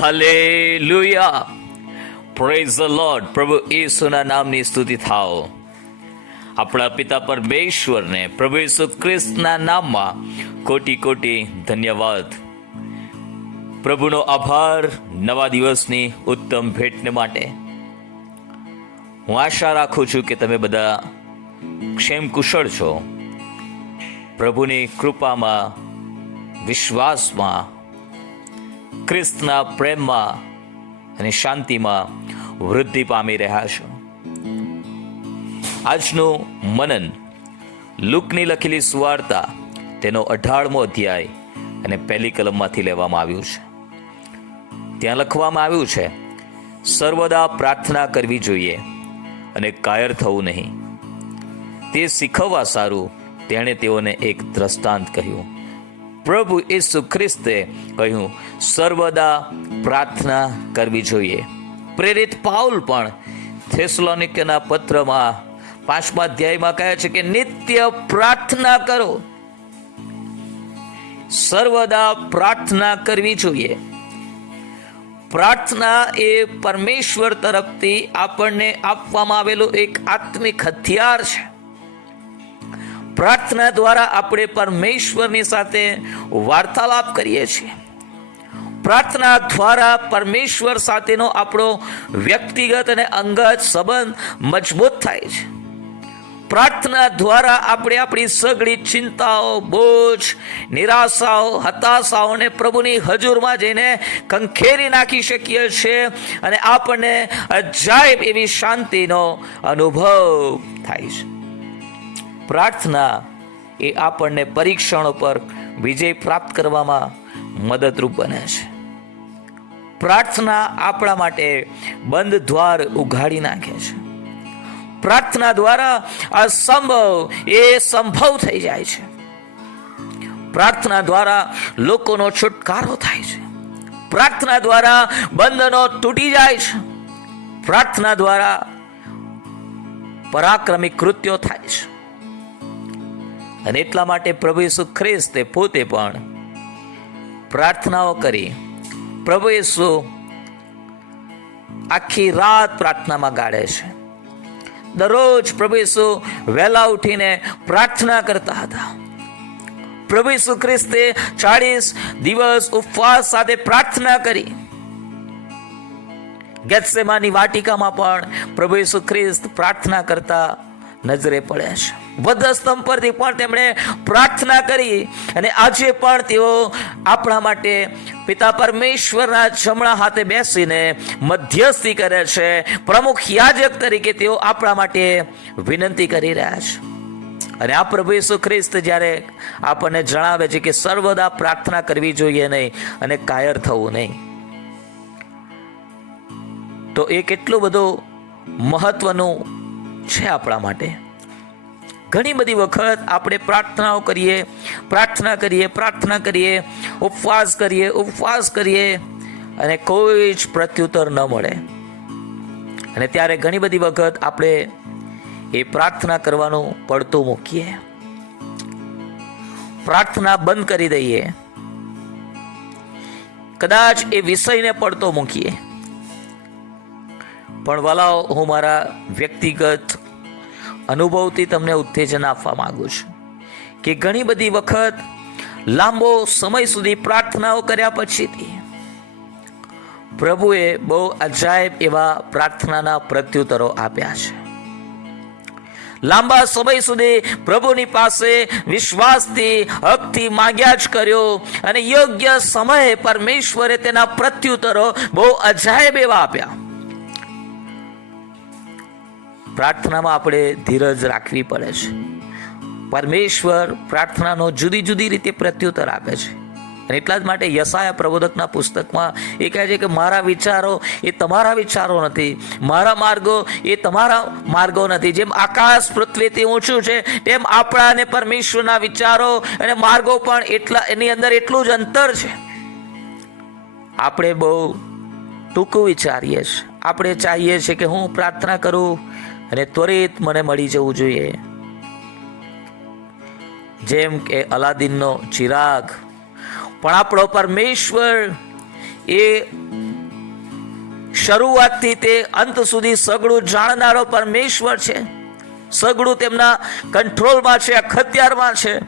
Hallelujah praise the lord પ્રભુ ઈસુના નામની સ્તુતિ થાઓ. આપણા પિતા પરમેશ્વરને પ્રભુ ઈસુ ખ્રિસ્તના નામમાં કોટી કોટી ધન્યવાદ. પ્રભુનો આભાર નવા દિવસની ઉત્તમ ભેટને માટે. હું આશા રાખું છું કે તમે બધા ક્ષેમ કુશળ છો. પ્રભુની કૃપામાં, વિશ્વાસમાં ખ્રિસ્તના પ્રેમમાં અને શાંતિમાં વૃદ્ધિ પામી રહ્યા છો. આજનું મનન લુકની લખેલી સુવાર્તા તેનો અઢારમો અધ્યાય અને પહેલી કલમમાંથી લેવામાં આવ્યું છે. ત્યાં લખવામાં આવ્યું છે, સર્વદા પ્રાર્થના કરવી જોઈએ અને કાયર થવું નહીં. તે શીખવવા સારું, તેણે તેઓને એક દ્રષ્ટાંત કહ્યું. પ્રભુ ઈસુ ખ્રિસ્તે કહ્યું, સર્વદા પ્રાર્થના કરવી જોઈએ. પ્રેરિત પાઉલ પણ થેસલોનિકના પત્રમાં પાંચમા અધ્યાયમાં કહે છે કે, નિત્ય પ્રાર્થના કરો. સર્વદા પ્રાર્થના કરવી જોઈએ. પ્રાર્થના એ પરમેશ્વર તરફથી આપણને આપવામાં આવેલું એક આત્મિક હથિયાર છે. પ્રાર્થના દ્વારા આપણે પરમેશ્વરની સાથે વાર્તાલાપ કરીએ છીએ. પ્રાર્થના દ્વારા પરમેશ્વર સાથેનો આપણો વ્યક્તિગત અને અંગત સંબંધ મજબૂત થાય છે. પ્રાર્થના દ્વારા આપણે આપણી સગળી ચિંતાઓ, બોજ, નિરાશાઓ હતાશાઓને પ્રભુની હજુરમાં જઈને કંખેરી નાખી શકીએ છીએ અને આપણને અજાયબ એવી શાંતિનો અનુભવ થાય છે. પ્રાર્થના એ આપણને પરીક્ષણો પર વિજય પ્રાપ્ત કરવામાં મદદરૂપ બને છે. પ્રાર્થના આપણા માટે બંધ દ્વાર ઉઘાડી નાખે છે. પ્રાર્થના દ્વારા અસંભવ એ સંભવ થઈ જાય છે. પ્રાર્થના દ્વારા લોકોનો છુટકારો થાય છે. પ્રાર્થના દ્વારા બંધનો તૂટી જાય છે. પ્રાર્થના દ્વારા પરાક્રમી કૃત્યો થાય છે. અને એટલા માટે પ્રભુ ઈસુ ખ્રિસ્તે પોતે પણ પ્રાર્થનાઓ કરી. પ્રભુ ઈસુ આખી રાત પ્રાર્થનામાં ગાળે છે. દરરોજ પ્રભુ ઈસુ વહેલા ઉઠીને પ્રાર્થના કરતા હતા. પ્રભુ ઈસુ ખ્રિસ્તે ચાળીસ દિવસ ઉપવાસ સાથે પ્રાર્થના કરી. ગેત્સેમાની વાટિકામાં પણ પ્રભુ ઈસુ ખ્રિસ્ત પ્રાર્થના કરતા નજરે પડે છે. વધસ્તંભ પરથી પણ તેમણે પ્રાર્થના કરી અને આજે પણ તેઓ આપણા માટે પિતા પરમેશ્વરના જમણા હાથે બેસીને મધ્યસ્થી કરે છે. પ્રમુખ યાજક તરીકે તેઓ આપણા માટે વિનંતી કરી રહ્યા છે. અને આ પ્રભુ ઈસુ ખ્રિસ્ત જ્યારે આપણને જણાવે છે કે સર્વદા પ્રાર્થના કરવી જોઈએ નહીં અને કાયર થવું નહીં. તો એ કેટલું બધું મહત્વનું છે આપણા માટે? ઘણી બધી વખત આપણે પ્રાર્થનાઓ કરીએ, પ્રાર્થના કરીએ પ્રાર્થના કરીએ, ઉપવાસ કરીએ ઉપવાસ કરીએ, અને કોઈ જ પ્રત્યુત્તર ન મળે. અને ત્યારે ઘણી બધી વખત આપણે એ પ્રાર્થના કરવાનું પડતું મૂકીએ. પ્રાર્થના બંધ કરી દઈએ. કદાચ એ વિષયને પડતો મૂકીએ. પણ વાલાઓ, હું મારા વ્યક્તિગત અનુભવથી તમને ઉત્તેજન આપવા માંગુ છું કે ઘણી બધી વખત લાંબો સમય સુધી પ્રાર્થનાઓ કર્યા પછીથી પ્રભુએ બહુ અજાયબ એવા પ્રાર્થનાના પ્રત્યુત્તરો આપ્યા છે. લાંબા સમય સુધી પ્રભુની પાસે વિશ્વાસથી, હકથી માંગ્યા જ કર્યો અને યોગ્ય સમયે પરમેશ્વરે તેના પ્રત્યુત્તરો બહુ અજાયબ એવા આપ્યા. પ્રાર્થનામાં આપણે ધીરજ રાખવી પડે છે. પરમેશ્વર પ્રાર્થનાનો જુદી જુદી રીતે પ્રત્યુત્તર આપે છે. અને એટલા જ માટે યસાયા પ્રબોધકના પુસ્તકમાં એ કહે છે કે મારા વિચારો એ તમારા વિચારો નથી. મારા માર્ગો એ તમારા માર્ગો નથી. જેમ આકાશ પૃથ્વીથી ઊંચું છે, તેમ આપણા અને પરમેશ્વરના વિચારો અને માર્ગો પણ એટલા, એની અંદર એટલું જ અંતર છે. આપણે બહુ ટૂંકું વિચારીએ છીએ. આપણે ચાહીએ છીએ કે હું પ્રાર્થના કરું અને ત્વરિત મને મળી જવું જોઈએ. જેમ કે અલાદીનનો ચિરાગ. પણ આપણો પરમેશ્વર એ શરૂઆતથી તે અંત સુધી સગડું જાણનારો પરમેશ્વર છે. સગડું તેમના કંટ્રોલમાં છે, અખત્યારમાં છે.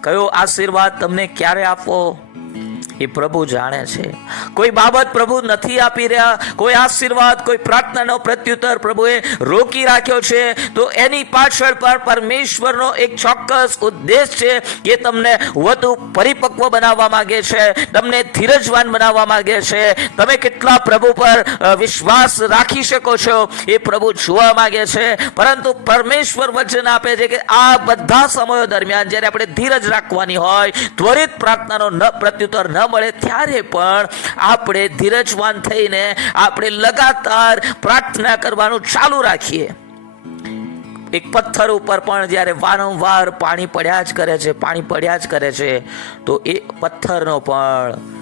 કયો આશીર્વાદ તમને ક્યારે આપવો? એ પ્રભુ જાણે છે. કોઈ બાબત પ્રભુ નથી આપી રહ્યા, કોઈ આશીર્વાદ, કોઈ પ્રાર્થનાનો પ્રત્યુત્તર પ્રભુએ રોકી રાખ્યો છે, તો એની પાછળ પણ પરમેશ્વરનો એક ચોક્કસ ઉદ્દેશ છે કે તમને વધુ પરિપક્વ બનાવવા માંગે છે, તમને ધીરજવાન બનાવવા માંગે છે. તમે કેટલા પ્રભુ પર વિશ્વાસ રાખી શકો છો એ પ્રભુ જોવા માંગે છે. પરંતુ પરમેશ્વર વચન આપે છે કે આ બધા સમયો દરમિયાન જ્યારે આપણે ધીરજ રાખવાની હોય, ત્વરિત પ્રાર્થનાનો પ્રત્યુત્તર ન મળે ત્યારે પણ આપણે ધીરજવાન થઈને આપણે લગાતાર પ્રાર્થના કરવાનું ચાલુ રાખીએ. એક પથ્થર ઉપર પણ જ્યારે વારંવાર પાણી પડ્યા જ કરે છે, પાણી પડ્યા જ કરે છે, તો એ પથ્થરનો પણ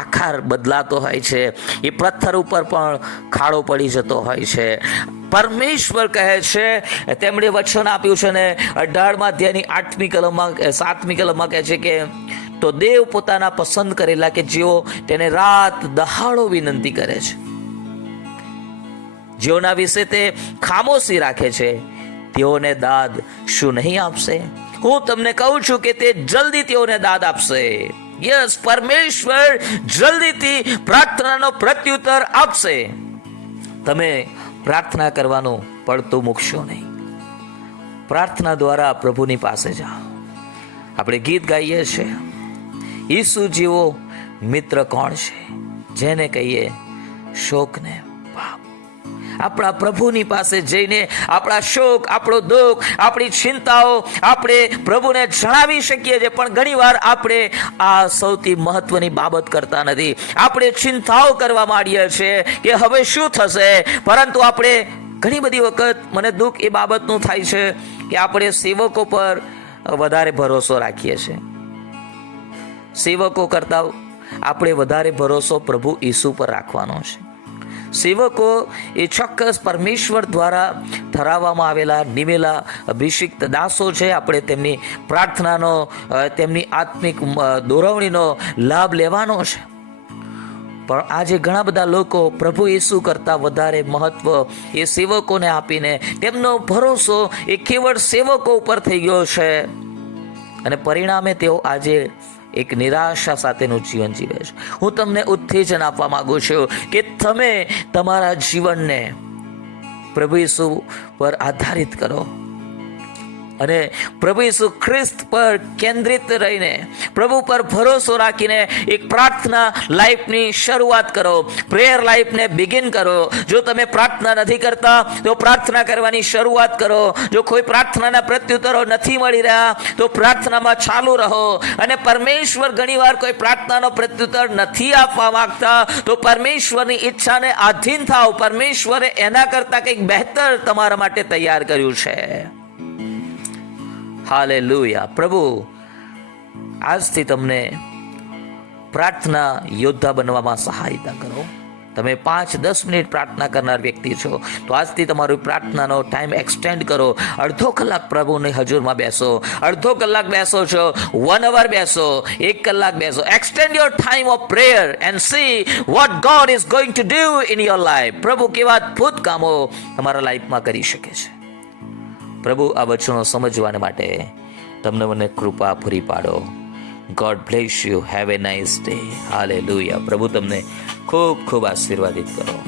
આકાર બદલાતો હોય છે. એ પથ્થર ઉપર પણ ખાડો પડી જતો હોય છે. પરમેશ્વર કહે છે, તેમણે વચન આપ્યું છે ને અઢારમાં અધ્યાયની આઠમી કલમમાં, સાતમી કલમમાં કહે છે કે તો દેવ પોતાના પસંદ કરેલા કે જેઓ તેને રાત દહાડો વિનંતી કરે છે. જેઓના વિશે તે ખામોશી રાખે છે, તેઓને દાદ શું નહીં આપશે? હું તમને કહું છું કે તે જલ્દી તેઓને દાદ આપશે. યસ, પરમેશ્વર જલ્દીથી પ્રાર્થનાનો પ્રત્યુત્તર આપશે. તમે પ્રાર્થના કરવાનું પડતું મૂકશો નહીં. પ્રાર્થના દ્વારા પ્રભુની પાસે જાઓ. આપણે ગીત ગાઈએ છીએ. ઈસુ જેવો મિત્ર કોણ છે? જેને કહીએ શોકને પાપ. આપણા પ્રભુની પાસે જઈને આપણા શોક, આપણો દુઃખ, આપણી ચિંતાઓ આપણે પ્રભુને જણાવી શકીએ છીએ, પણ ઘણીવાર આપણે આ સૌથી મહત્વની બાબત કરતા નથી. આપણે ચિંતાઓ કરવા માંડીએ છીએ કે હવે શું થશે? પરંતુ આપણે ઘણી બધી વખત મને દુઃખ એ બાબતનું થાય છે કે આપણે સેવકો પર વધારે ભરોસો રાખીએ છીએ. સેવકો કરતાં આપણે વધારે ભરોસો પ્રભુ ઈસુ પર રાખવાનો છે. સેવકો એ ચોક્કસ પરમેશ્વર દ્વારા ઠરાવવામાં આવેલા નિમેલા અભિષિક્ત દાસો છે. આપણે તેમની પ્રાર્થનાનો તેમની આત્મિક દોરવણીનો લાભ લેવાનો છે. પણ આજે ઘણા બધા લોકો પ્રભુ ઈસુ કરતાં વધારે મહત્વ એ સેવકોને આપીને તેમનો ભરોસો એ કેવળ સેવકો ઉપર થઈ ગયો છે. અને પરિણામે તેઓ આજે એક નિરાશા સાથેનું જીવન જીવે છે. હું તમને ઉત્તેજન આપવા માંગુ છું કે તમે તમારા જીવનને પ્રભુ પર આધારિત કરો. અને પ્રભુ ઈસુ ખ્રિસ્ત પર કેન્દ્રિત રહીને, પ્રભુ પર ભરોસો રાખીને એક પ્રાર્થના લાઈફની શરૂઆત કરો. પ્રેયર લાઈફને બિગિન કરો. જો તમે પ્રાર્થના નથી કરતા, તો પ્રાર્થના કરવાની શરૂઆત કરો. જો કોઈ પ્રાર્થનાના પ્રત્યુત્તરો નથી મળી રહ્યા, તો પ્રાર્થનામાં ચાલુ રહો. અને પરમેશ્વર ઘણીવાર કોઈ પ્રાર્થનાનો પ્રત્યુત્તર નથી આપવા માંગતા, તો પરમેશ્વરની ઈચ્છાને આધીન થાવ પરમેશ્વરે એના કરતાં કંઈક બહેતર તમારા માટે તૈયાર કર્યું છે. હાલેલુયા પ્રભુ, આજથી તમને પ્રાર્થના યોદ્ધા બનવામાં સહાયતા કરો. તમે પાંચ, દસ મિનિટ પ્રાર્થના કરનાર વ્યક્તિ છો. તો આજથી તમારું પ્રાર્થનાનો ટાઈમ એક્સટેન્ડ કરો. અડધો કલાક પ્રભુની હજુરમાં બેસો. અડધો કલાક બેસો છો. વન અવર બેસો. એક કલાક બેસો. Extend your time of prayer and see what God is going to do in your life પ્રભુ કેવા અદ્ભુત કામો તમારા લાઈફમાં કરી શકે છે. પ્રભુ, આ વચનો સમજવાને માટે તમને મને કૃપા પૂરી પાડો. God bless you have a nice day હાલે પ્રભુ, તમને ખૂબ ખૂબ આશીર્વાદિત કરો.